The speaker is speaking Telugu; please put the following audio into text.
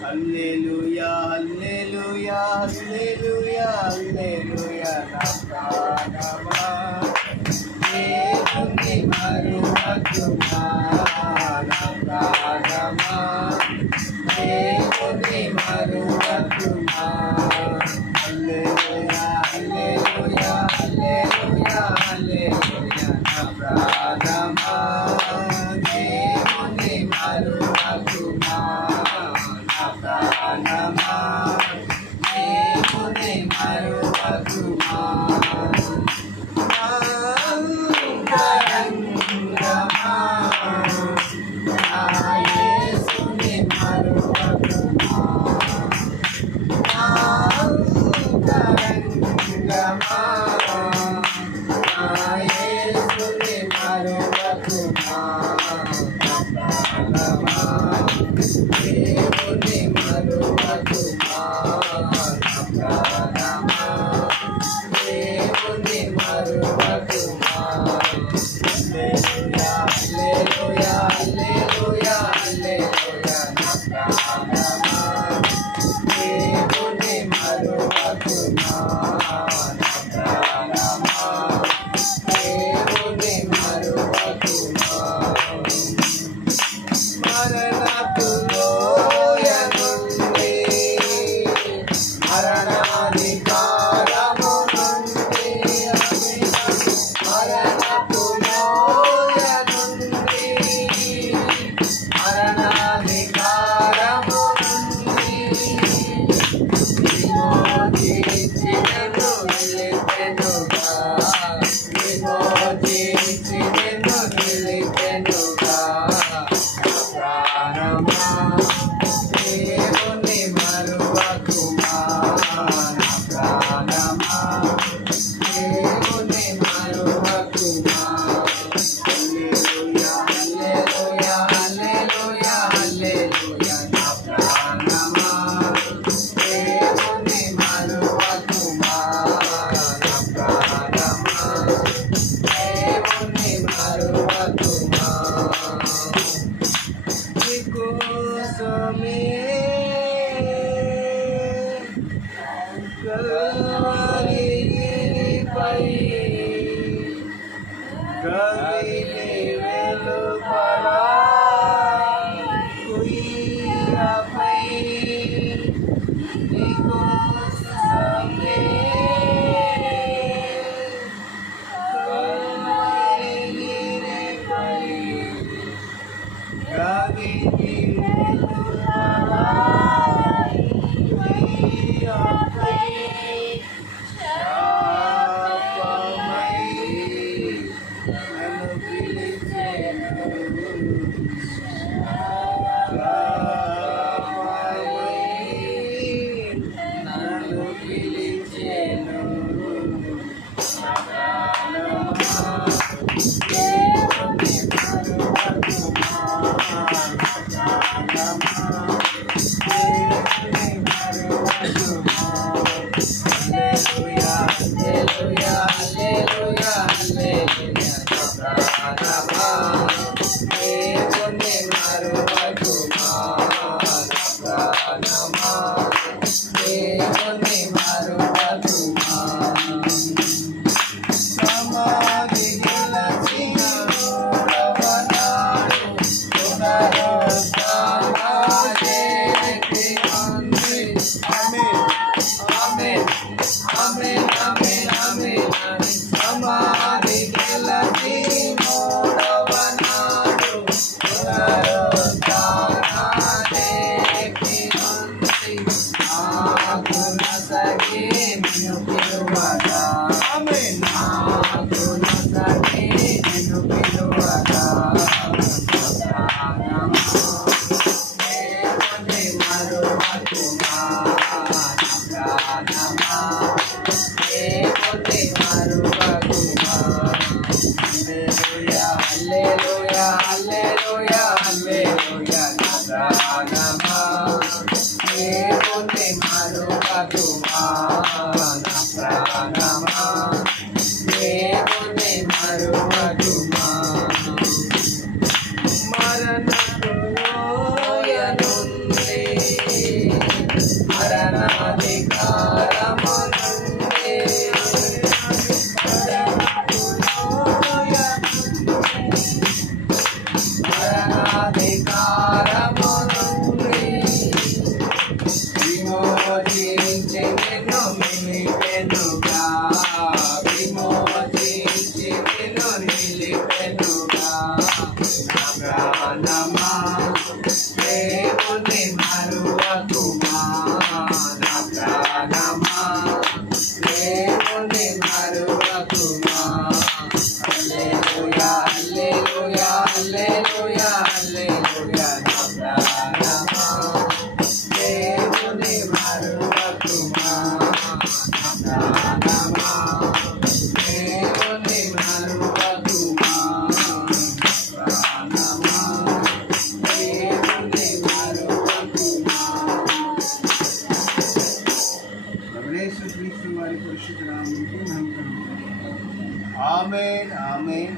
హల్లెలూయా హల్లెలూయా హల్లెలూయా హల్లెలూయా నా ప్రాణమా దేవుని మరువకుమా నా ప్రాణమా దేవుని మరువకుమా హల్లెలూయా హల్లెలూయా హల్లెలూయా హల్లెలూయా నా ప్రాణమా దేవుని మరువకుమా ప్రాణమా దేవుని మరువకుమా అంతరంగమా నా యేసుని మరువకుమా అంతరంగమా నా యేసుని మరువకుమా ప్రాణమా దేవుని మరువకుమా ప్రాణమా దేవుని మరువకుమా హల్లెలూయా హల్లెలూయా హల్లెలూయా హల్లెలూయా నా ప్రాణమా దేవుని మరువకుమా ప్రాణమా దేవుని మరువకుమా మరణపు లోయ నుండి మరణాధికారము నుండి మరణపు లోయ నుండి మరణాధికారము నుండి విమోచించినను నిలిపెనుగా విమోచించినను నిలిపెనుగా ప్రాణమా దేవుని మరువకుమా ప్రాణమా దేవుని మరువకుమా హల్లెలూయా హల్లెలూయా హల్లెలూయా హల్లెలూయా నా ప్రాణమా దేవుని మరువకుమా ప్రాణమా దేవుని మరువకుమా కోసమే కల్వరిపై కవిని వెలుపల కుయ్యపై నీకోసమే కల్వరిపై కవిని ప్రాణమా దేవుని మరువకుమా నిలిపెనుగా నా ప్రాణమా దేవుని మరువకుమా నా ప్రాణమా దేవుని మరువకుమా హల్లెలూయా హల్లెలూయా హల్లెలూయా హల్లెలూయా నా ప్రాణమా దేవుని మరువకుమా నా ప్రాణమా దేవుని మరువకుమా ప్రాణమా దేవుని మరువకుమా. యేసుక్రీస్తు వారి పరిశుద్ధ నామములో మహిమ కలుగును. ఆమేన్ ఆమేన్.